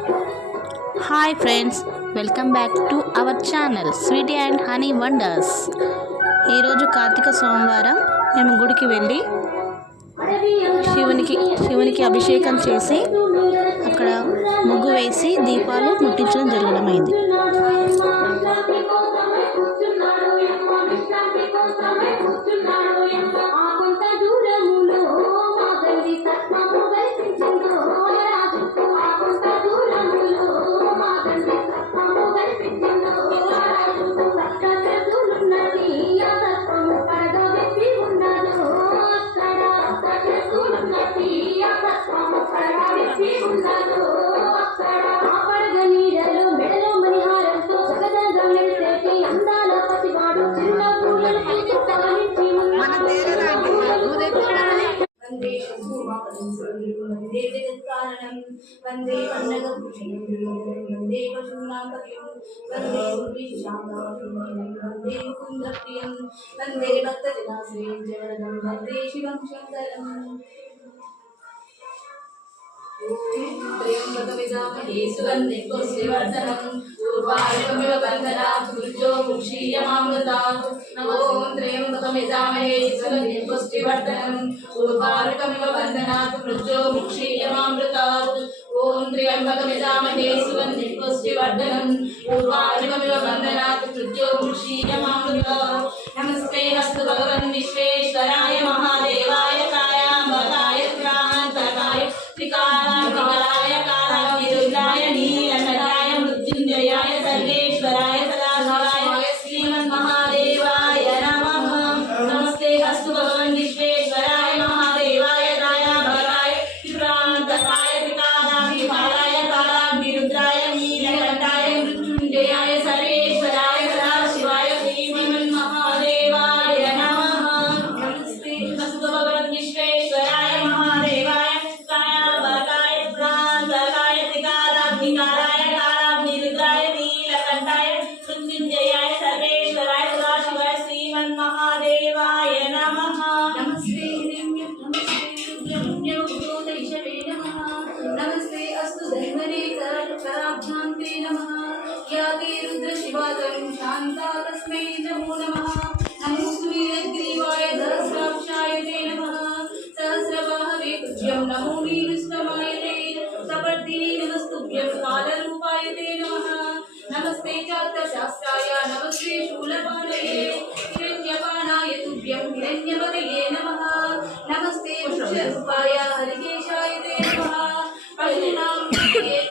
Hi friends, welcome back to our channel sweety and honey wonders. ఈరోజు కార్తీక సోమవారం మేము గుడికి వెళ్ళి శివునికి అభిషేకం చేసి అక్కడ ముగ్గు వేసి దీపాలు ముట్టించడం జరగడమైంది. వందే జగత్కారణం వందే వందే పశూనాపతిం వందే వందే ముకుందప్రియం వందే భక్తజనాశ్రయం జగదం వందే శివం శంకరం. త్ర్యంబకమిదామహే సుగంధిం పుష్టివర్ధనం పూర్వార్కమివ బంధనాత్ మృత్యోర్ముక్షీయమామృతాత్. ఓం త్ర్యంబకమిదామహే సుగంధిం పుష్టివర్ధనం పూర్వార్కమివ బంధనాత్ మృత్యోర్ముక్షీయమామృతాత్. ఓం త్ర్యంబకమిదామహే సుగంధిం పుష్టివర్ధనం పూర్వార్కమివ బంధనాత్ మృత్యోర్ముక్షీయమామృతాత్. నమస్తే అస్తు భగవన్ విశ్వేశ్వరాయ మహాదేవాయ కాయాంబకాయ క్రాంతకాయ త్రికాలాయ కాలాయ నీలకంఠాయ మృత్యుంజయాయ సర్వేశ్వరాయ సదాశివాయ శ్రీమన్మహాదేవాయ నమః. నమస్తే అస్తు భగవన్ విశ్వేశ్వరాయ మహాదేవాయ కాయాంబకాయ క్రాంతకాయ త్రికాలాయ కాలాగ్నిరుద్రాయ నీలకంఠాయ మృత్యుంజయాయ సర్వేశ్వరాయ సదాశివాయ శ్రీమన్మహాదేవాయ నమః. నమస్తే అస్తు భగవన్ విశ్వేశ్వరాయ మహాదేవాయ మృత్యుంజయాయ సర్వేశ్వరాయ సదాశివాయ శ్రీమన్మహాదేవాయ నమః. నమస్తే నమస్తే అస్తు ధైర్మనే కరాభ్యాంతే నమః. ఖ్యాతే రుద్ర శివాతరం శాంతా తస్మై నమో నమః. నమోస్తు నీలగ్రీవాయ సహస్రాక్షాయ తే నమః. సహస్రబాహవే తుభ్యం నమో నీలుస్తమాయ తే. సపర్దినే నమస్తుభ్యం కాలరూపాయ తే నమః.